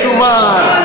شمار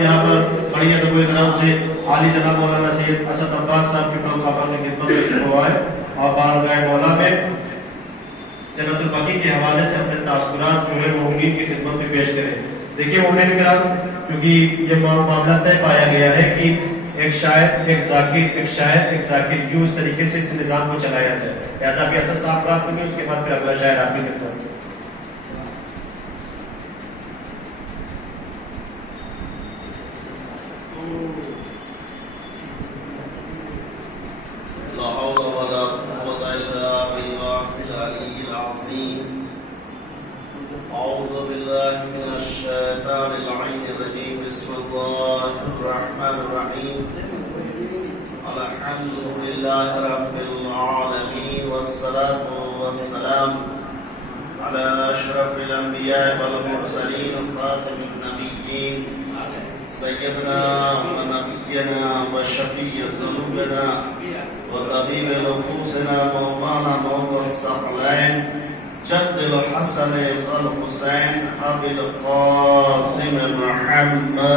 یہاں پر بڑی ادب و احترام سے عالی جناب مولانا سید اسد عباس صاحب کی خبر کی خدمت میں ہوا ہے اور بارگاہ مولا میں جنت البقیع کے حوالے سے اپنے تاثرات جو ہے مومنین کی خدمت میں پیش کریں. دیکھیے مومنین کرام، کیونکہ یہ معاملہ طے پایا گیا ہے کہ ایک شاعر ایک ذاکر ایک شاعر ایک ذاکر یوں اس طریقے سے اس نظام کو چلایا جائے. لہٰذا بھی اسد صاحب رات کریں، اس کے بعد پھر اگلا شاعر آپ کی خدمت. أعوذ بالله من الشيطان اللعين الرجيم. بسم الله الرحمن الرحيم. الحمد لله رب العالمين والصلاة والسلام على أشرف الأنبياء والمرسلين خاتم النبيين سيدنا ونبينا وشفيع ذنوبنا وطبيب نفوسنا مولانا مولى الثقلين جد الحسن والحسين أبي القاسم محمد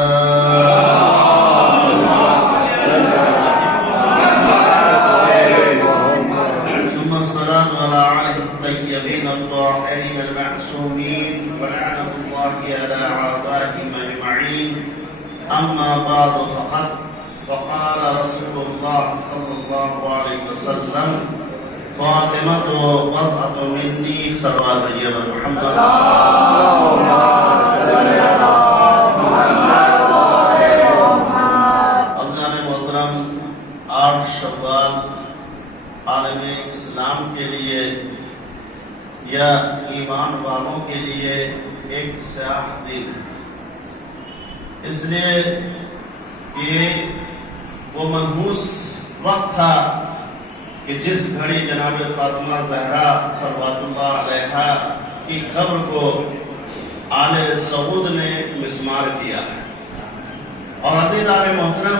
ثم الصلاة على آله الطيبين الطاهرين المعصومين ولعنة الله على أعدائهم أجمعين. أما بعد فقال رسول الله صلى الله عليه وسلم فاطمة بضعة مني سواد رجب محمد. حضران محترم، 8 شوال عالم اسلام کے لیے یا ایمان والوں کے لیے ایک سیاہ دن ہے، اس لیے کہ وہ منحوس وقت تھا کہ جس گھڑی جناب فاطمہ زہرا صلوات اللہ علیہا کی قبر کو آل سعود نے مسمار کیا ہے. اور عزیزان محترم،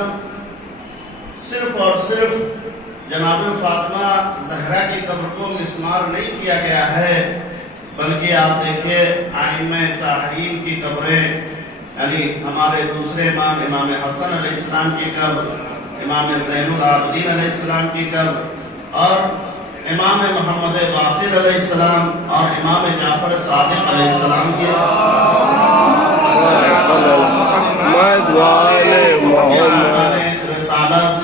صرف اور صرف جناب فاطمہ زہرا کی قبر کو مسمار نہیں کیا گیا ہے، بلکہ آپ دیکھیے ائمہ تحریر کی قبریں، یعنی ہمارے دوسرے امام امام حسن علیہ السلام کی قبر، امام زین العابدین علیہ السلام کی قبر، اور امام محمد باقر علیہ السلام اور امام جعفر صادق علیہ السلام کی رسالت،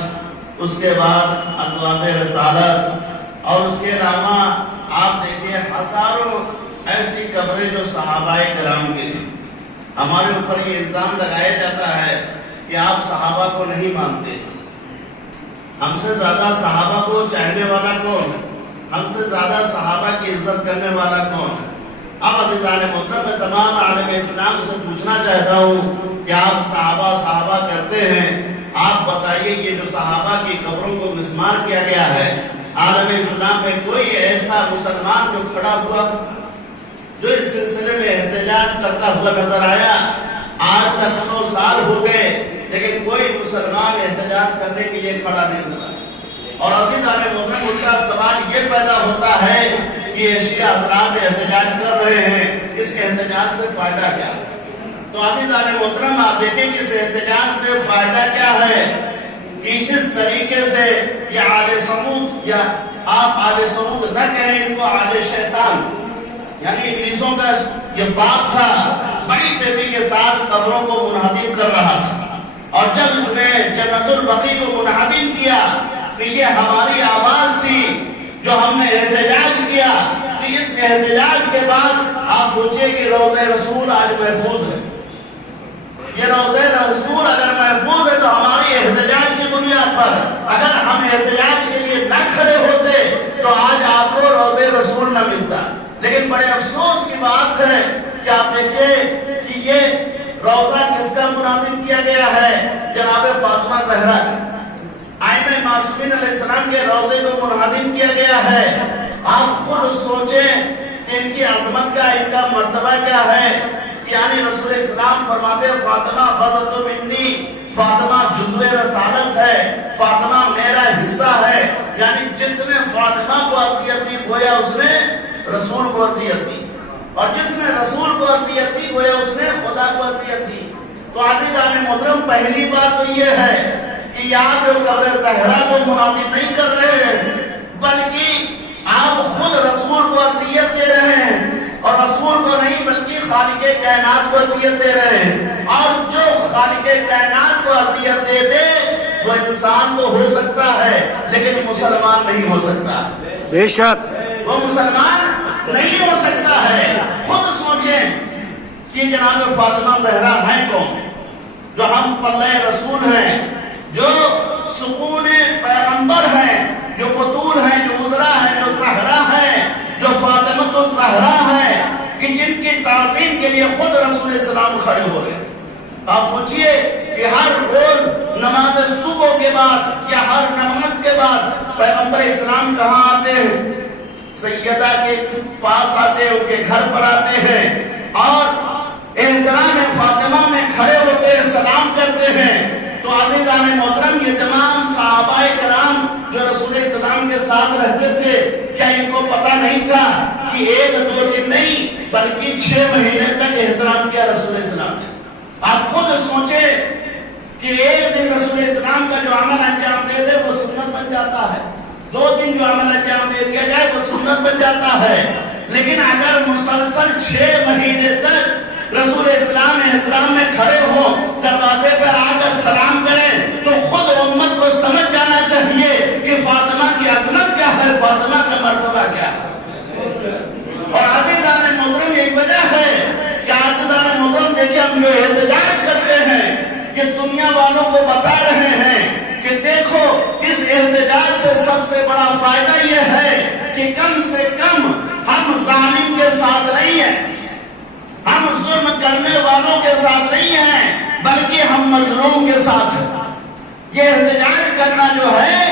اس کے بعد ازواج رسالت، اور اس کے علاوہ آپ دیکھیے ہزاروں ایسی قبریں جو صحابہ کرام کی تھی. ہمارے اوپر یہ الزام لگایا جاتا ہے کہ آپ صحابہ کو نہیں مانتے. ہم سے زیادہ صحابہ کو چاہنے والا کون ہے؟ ہم سے زیادہ صحابہ کی عزت کرنے والا کون ہے؟ اب عزیزان محترم، میں تمام عالم اسلام سے پوچھنا چاہتا ہوں کہ آپ صحابہ کرتے ہیں، آپ بتائیے یہ جو صحابہ کی قبروں کو مسمار کیا گیا ہے، عالم اسلام میں کوئی ایسا مسلمان جو کھڑا ہوا جو اس سلسلے میں احتجاج کرتا ہوا نظر آیا؟ آج تک 100 سال ہو گئے لیکن کوئی مسلمان احتجاج کرنے کے لیے کھڑا نہیں ہوا. اور عزیزان محترم، ان کا سوال یہ پیدا ہوتا ہے کہ شیعہ حضرات احتجاج کر رہے ہیں، اس احتجاج سے فائدہ کیا ہے؟ تو عزیزان محترم، آپ دیکھیں کہ اس احتجاج سے فائدہ کیا ہے کہ جس طریقے سے یہ آل سمود، یا آپ آل سمود نہ کہیں، ان کو آل شیطان یعنی ابلیسوں کا یہ باپ تھا، بڑی تیزی کے ساتھ قبروں کو منہدم کر رہا تھا. اور جب اس نے جنت البقیع کو منہدم کیا تو یہ ہماری آواز تھی جو ہم نے احتجاج کیا. تو اس احتجاج کے بعد آپ سوچئے کہ روضہ رسول آج محفوظ ہے. یہ روضہ رسول اگر محفوظ ہے تو ہماری احتجاج کی بنیاد پر اگر ہم احتجاج کے لیے نہ کھڑے منعقد کیا گیا ہے جناب فاطمہ زہرا آئمہ معصومین علیہ السلام کے روضے کو منہدم کیا گیا ہے. آپ خود سوچیں کہ ان کی عظمت کیا، ان کا مرتبہ کیا ہے. یعنی رسول اسلام فرماتے ہیں فاطمہ بضعۃ منی، فاطمہ جزو رسالت ہے، فاطمہ میرا حصہ ہے. یعنی جس نے فاطمہ کو اذیت دی گویا اس نے رسول کو اذیت دی، اور جس نے رسول کو اذیت دی گویا اس نے خدا کو اذیت دی. تو عزیزان محترم پہلی بات تو یہ ہے کہ آپ جو قبر زہرا کو منعقد نہیں کر رہے ہیں بلکہ آپ خود رسول کو اذیت دے رہے ہیں، اور رسول کو نہیں بلکہ خالق کائنات کو اذیت دے رہے ہیں. اور جو خالق کائنات کو اذیت دے دے وہ انسان تو ہو سکتا ہے لیکن مسلمان نہیں ہو سکتا. بے شک وہ مسلمان نہیں ہو سکتا ہے. خود سوچیں کہ جناب فاطمہ زہرا ہیں کون؟ جو ہم پلہ رسول ہیں، جو سکون پیغمبر ہیں، جو بطول ہیں، جو عذرا ہیں، جو زہرا ہیں، جو فاطمہ الزہرا ہیں، کہ جن کی تعظیم کے لیے خود رسول اسلام کھڑے ہو رہے ہیں. آپ سوچئے کہ ہر روز نماز صبح کے بعد یا ہر نماز کے بعد پیغمبر اسلام کہاں آتے ہیں؟ سیدہ کے پاس آتے ہیں، ان کے گھر پر آتے ہیں اور احترام فاطمہ میں کھڑے ہوتے ہیں، سلام کرتے ہیں. تو عزیزان محترم یہ تمام صحابہ کرام جو رسول اسلام کے ساتھ رہتے تھے، کیا ان کو پتہ نہیں تھا کہ ایک دو دن نہیں بلکہ 6 مہینے تک احترام کیا رسول اسلام نے؟ آپ خود سوچیں کہ ایک دن رسول اسلام کا جو عمل انجام دے دے وہ سنت بن جاتا ہے، 2 دن جو عمل انجام دے دیا جائے وہ سنت بن جاتا ہے. لیکن اگر مسلسل 6 مہینے تک رسول اسلام احترام میں کھڑے ہو، دروازے پر آ کر سلام کریں، تو خود امت کو سمجھ جانا چاہیے کہ فاطمہ کی عظمت کیا ہے، فاطمہ کا مرتبہ کیا ہے. اور عزیزان محترم یہی وجہ ہے کہ عزیزان محترم دیکھیں ہم جو احتجاج کرتے ہیں یہ دنیا والوں کو بتا رہے ہیں کہ دیکھو اس احتجاج سے سب سے بڑا فائدہ یہ ہے کہ کم سے کم ہم ظالم کے ساتھ نہیں ہیں، ہم ظلم کرنے والوں کے ساتھ نہیں ہیں، بلکہ ہم مظلوم کے ساتھ ہیں. یہ احتجاج کرنا جو ہے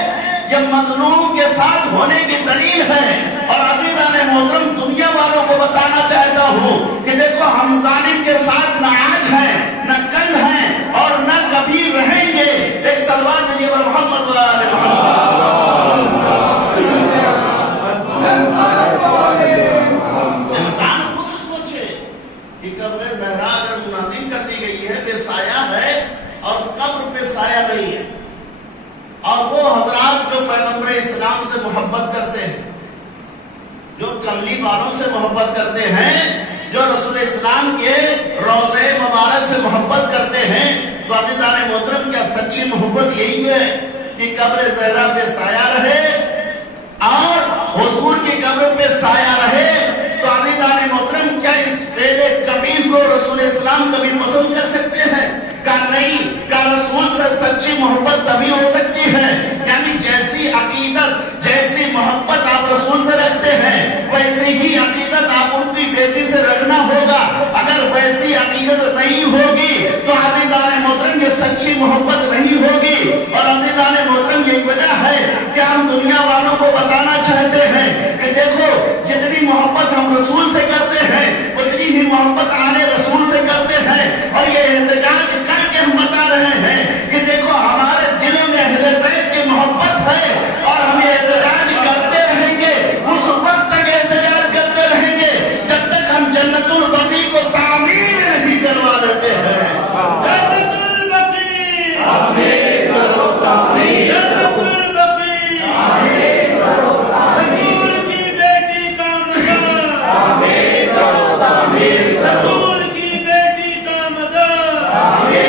یہ مظلوم کے ساتھ ہونے کی دلیل ہے. اور عزیزان محترم دنیا والوں کو بتانا چاہتا ہوں کہ دیکھو ہم ظالم کے ساتھ نہ آج ہیں، نہ کل ہیں اور نہ کبھی رہیں گے. ایک صلوات دیجیے محمد و آل محمد. انسان خود سوچے کہ قبر زہرا اگر منعقد کر دی گئی ہے بے سایہ ہے اور قبر پہ سایہ نہیں ہے، اور وہ حضرات جو پیغمبر اسلام سے محبت کرتے ہیں، جو کملی والوں سے محبت کرتے ہیں، جو رسول اسلام کے روضے مبارک سے محبت کرتے ہیں، تو عزیزان محترم کیا سچی محبت یہی ہے کہ قبر زہرا پہ سایہ رہے اور حضور کی قبر پہ سایہ رہے؟ تو عزیزان محترم کیا اس فعل کبیر کو رسول اسلام کبھی پسند کر سکتے ہیں؟ کہا نہیں. کہا رسول سے سچی محبت تبھی ہو سکتی ہے یعنی جیسی عقیدت، جیسی محبت آپ رسول سے رکھتے ہیں ویسی ہی عقیدت آپ ان کی بیٹی سے رکھنا ہوگا. اگر ویسی عقیدت نہیں ہوگی تو عزیزان محترم یہ سچی محبت نہیں ہوگی. اور عزیزان محترم یہی وجہ ہے کہ ہم دنیا والوں کو بتانا چاہتے ہیں کہ دیکھو جتنی محبت ہم رسول سے کرتے ہیں اتنی ہی محبت آنے رسول سے کرتے ہیں. اور یہ احتجاج کر کے ہم بتا رہے ہیں کہ دیکھو ہمارے دلوں میں اہل بیت کی محبت ہے اور ہم یہ احتجاج کرتے رہیں گے، اس وقت تک احتجاج کرتے رہیں گے جب تک ہم جنت البقیع کو تعمیر نہیں کروا لیتے ہیں. جنت البقیع آمین کرو تعمیر، جنت البقیع آمین کرو تعمیر، رسول کی بیٹی کا مزار آمین کرو تعمیر کرو، رسول کی بیٹی کا مزار آمین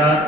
4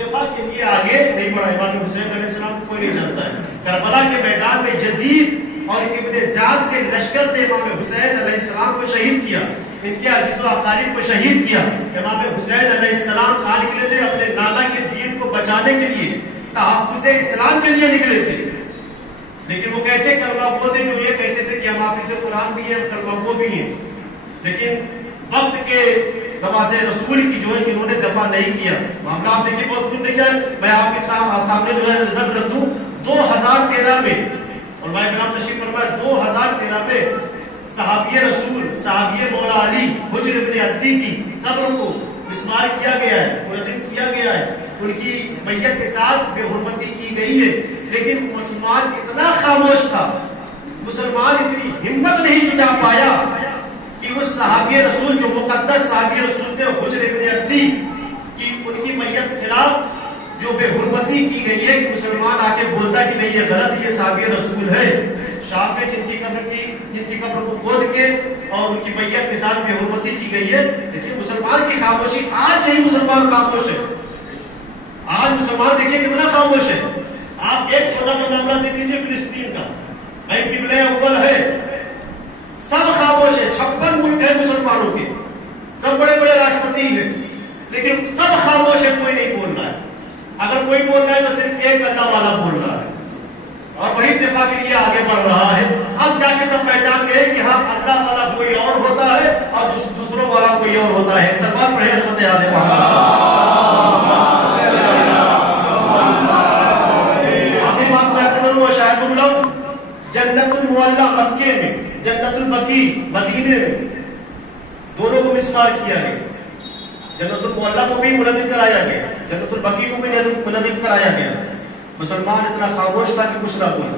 دفاع کے لیے آگے نہیں بڑھا. امام حسین علیہ السلام کو کوئی نہیں جانتا ہے. کربلا کے میدان میں یزید اور ابن زیاد کے لشکر نے امام حسین علیہ السلام کو شہید کیا, ان کے عزیز و اقارب کو شہید کیا. امام حسین علیہ السلام کہاں نکلے تھے؟ اپنے نانا کے دین کو بچانے کے لیے, تحفظ اسلام کے لیے نکلے تھے. لیکن وہ کیسے کلمہ گو تھے جو یہ کہتے تھے کہ ہم حافظ قرآن بھی ہیں, کلمہ گو بھی ہیں, لیکن وقت کے نماز رسول کی جو ہے انہوں نے دفاع نہیں کیا. معاملہ آپ دیکھیے بہت کچھ نہیں جائے. میں آپ کے سامنے جو ہے رزلٹ رکھ دوں. 2013 میں اور میں کرام تشریف فرمائے 2013 میں صحابی رسول صحابی مولا علی حجر ابن عدی کی قبر کو مسمار کیا گیا ہے, منہدم کیا گیا ہے, ان کی میت کے ساتھ بے حرمتی کی گئی ہے. لیکن مسلمان اتنا خاموش تھا, مسلمان اتنی ہمت نہیں جٹا پایا کہ اس صحابی رسول جو مقدس صحابی رسول تھے حجر ابن عدی کی ان کی میت خلاف جو بے حرمتی کی گئی ہے, کہ مسلمان آ کے بولتا کہ نہیں یہ غلط, یہ صحابی رسول ہے. شام میں جن کی قبر کو کھود کے اور ان کی میت کے ساتھ بے حرمتی کی گئی ہے. لیکن مسلمان کی خاموشی, آج ہی مسلمان خاموش ہے. آج مسلمان دیکھیے کتنا خاموش ہے. آپ ایک چھوٹا سا معاملہ دیکھ لیجیے فلسطین کا, بھائی قبلہ اول ہے, سب خاموش ہے. 56 ملک ہے مسلمانوں کے, سب بڑے بڑے راشٹرپتی ہیں, لیکن سب خاموش ہے, کوئی نہیں بول رہا ہے. اگر کوئی بول رہا ہے تو صرف ایک اللہ والا بول رہا ہے, اور وہی دفاع کے لیے آگے بڑھ رہا ہے. اب جا کے سب پہچان گئے کہ ہاں اللہ والا کوئی اور ہوتا ہے اور دوسروں والا کوئی اور ہوتا ہے. ایک سوال پڑھے حضرت عالم آخری بات میں کروں, شاید تم لوگ جنت المعلی مکے میں, جنت البقیع مدینے میں, دونوں کو مسمار کیا گیا. جنت المعلی کو بھی منہدم کرایا گیا, جنت البقیع کو بھی منہدم کرایا گیا. مسلمان اتنا خاموش تھا کہ کچھ نہ بولا,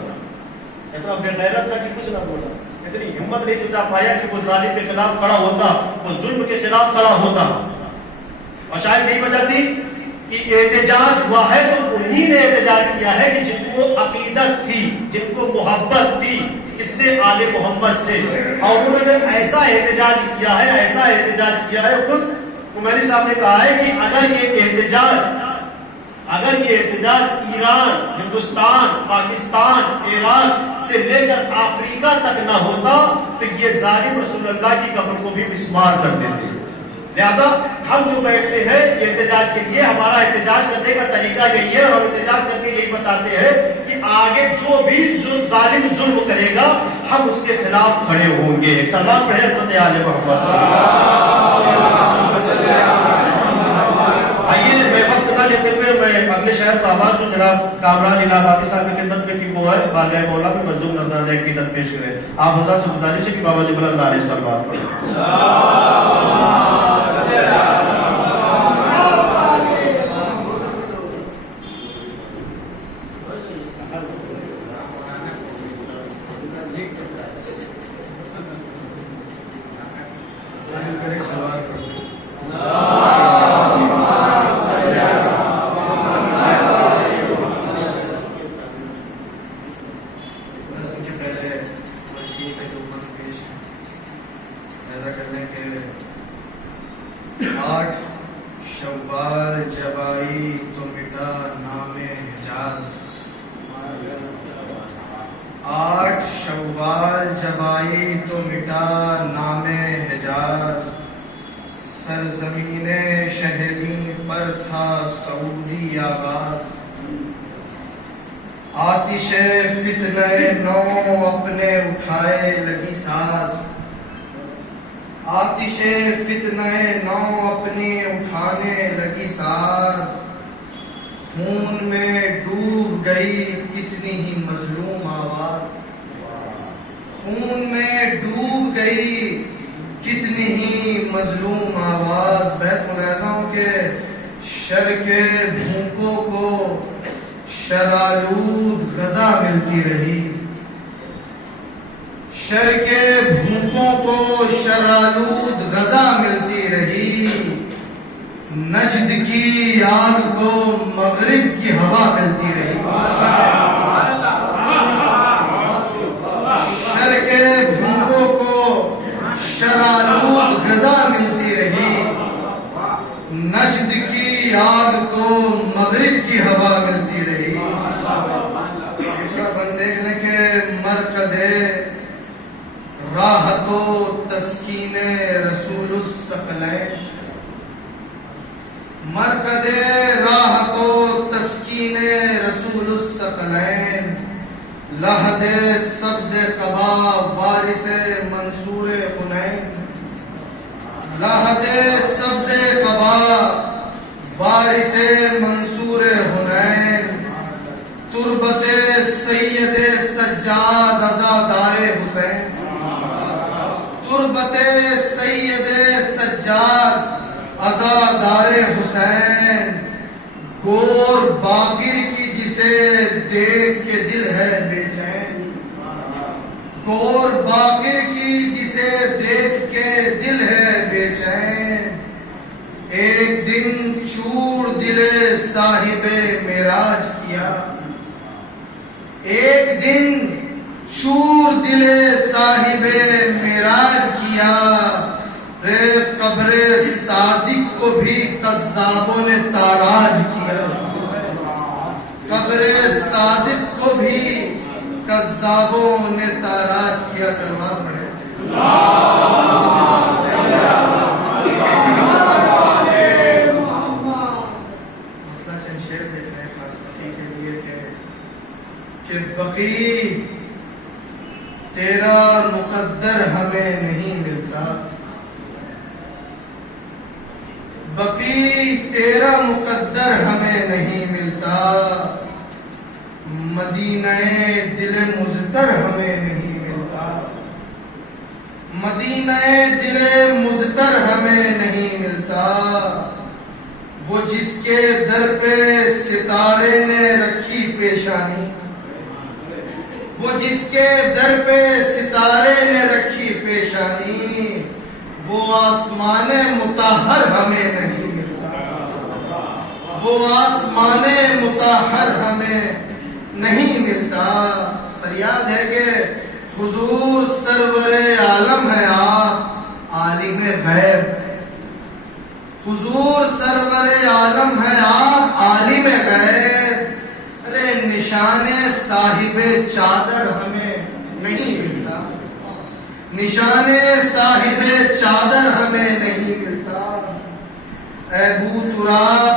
اتنا بے غیرت تھا کہ کچھ نہ بولا, اتنی ہمت نہیں جتا پایا کہ وہ ظالم کے خلاف کھڑا ہوتا, وہ ظلم کے خلاف کھڑا ہوتا. اور شاید یہی وجہ تھی کہ احتجاج ہوا ہے تو انہی نے احتجاج کیا ہے کہ جن کو عقیدت تھی, جن کو محبت تھی اس سے آل محمد سے, اور انہوں نے ایسا احتجاج کیا ہے, ایسا احتجاج کیا ہے. خود عمری صاحب نے کہا ہے کہ اگر یہ احتجاج ایران, ہندوستان, پاکستان, عراق سے لے کر افریقہ تک نہ ہوتا تو یہ ظالم رسول اللہ کی قبر کو بھی مسمار کر دیتے. لہذا ہم جو بیٹھتے ہیں یہ احتجاج کے لیے, ہمارا احتجاج کرنے کا طریقہ یہی ہے, اور احتجاج کر کے یہی بتاتے ہیں کہ آگے جو بھی ظالم ظلم کرے گا ہم اس کے خلاف کھڑے ہوں گے. ایک سلام پڑھے حضرت آل محمد. آئیے میں وقت نہ لیتے ہوئے میں اگلے شہر کا آواز تو جناب کامران الہ باقی صاحب کی خدمت میں کی وہ ہے بالغ مولا میں منظوم نظرانہ عقیدت پیش کریں. آپ حضرت سے گزارش ہے کہ بابا جبل اللہ علیہ السلام سرزمین شہدی پر تھا سعودی آغاز. آتش فتنہ نو اپنے اٹھائے لگی ساز, آتش فتنہ نو اپنے اٹھانے لگی ساز. خون میں ڈوب گئی کتنی ہی مظلوم آواز, خون میں ڈوب گئی کتنی ہی مظلوم آواز. بیت ملاحظوں کے شر کے بھوکوں کو شرآلود غذا ملتی رہی, شر کے بھوکوں کو شرآلود غذا ملتی رہی. نجد کی آگ کو مغرب کی ہوا ملتی رہی, شر کے بھوکوں کو شرآلود غذا ملتی رہی. نجد کی آگ کو مغرب مرکز راحت و تسکین رسول الثقلین، مرکز راحت و تسکین رسول الثقلین، لحد سبز قبا وارث منصور حنین، لحد سبز قبا وارث منصور حنین، تربت سید سجاد عزادار حسین، تربت سید سجاد عزادار حسین، گور باقر کی جسے دیکھ کے دل ہے بے چین، گور باقر کی جسے دیکھ کے دل ہے بے چین، ایک دن چور دل صاحب معراج کیا، ایک دن چور دل صاحب معراج کیا، رے قبر صادق کو بھی قذابوں نے تاراج کیا، قبر صادق کو بھی قذابوں نے تاراج کیا۔ سلوات پڑھیں۔ چند شعر دیکھ رہے ہیں خاص بقی کے لیے کہ بقی تیرا مقدر ہمیں نہیں ملتا، بقی تیرا مقدر ہمیں نہیں ملتا، مدینہ دل مزتر ہمیں نہیں ملتا، مدینہ دل مزتر ہمیں نہیں ملتا، وہ جس کے در پہ ستارے نے رکھی پیشانی، وہ جس کے در پہ ستارے نے رکھی پیشانی، وہ آسمان مطہر ہمیں نہیں ملتا، وہ آسمان مطہر ہمیں نہیں ملتا۔ فریاد ہے کہ حضور سرور عالم ہے آپ عالم غیب، حضور سرور عالم ہے آپ عالم غیب، ارے نشان صاحب چادر ہمیں نہیں ملتا، نشان صاحب چادر ہمیں نہیں ملتا، اے بو تراب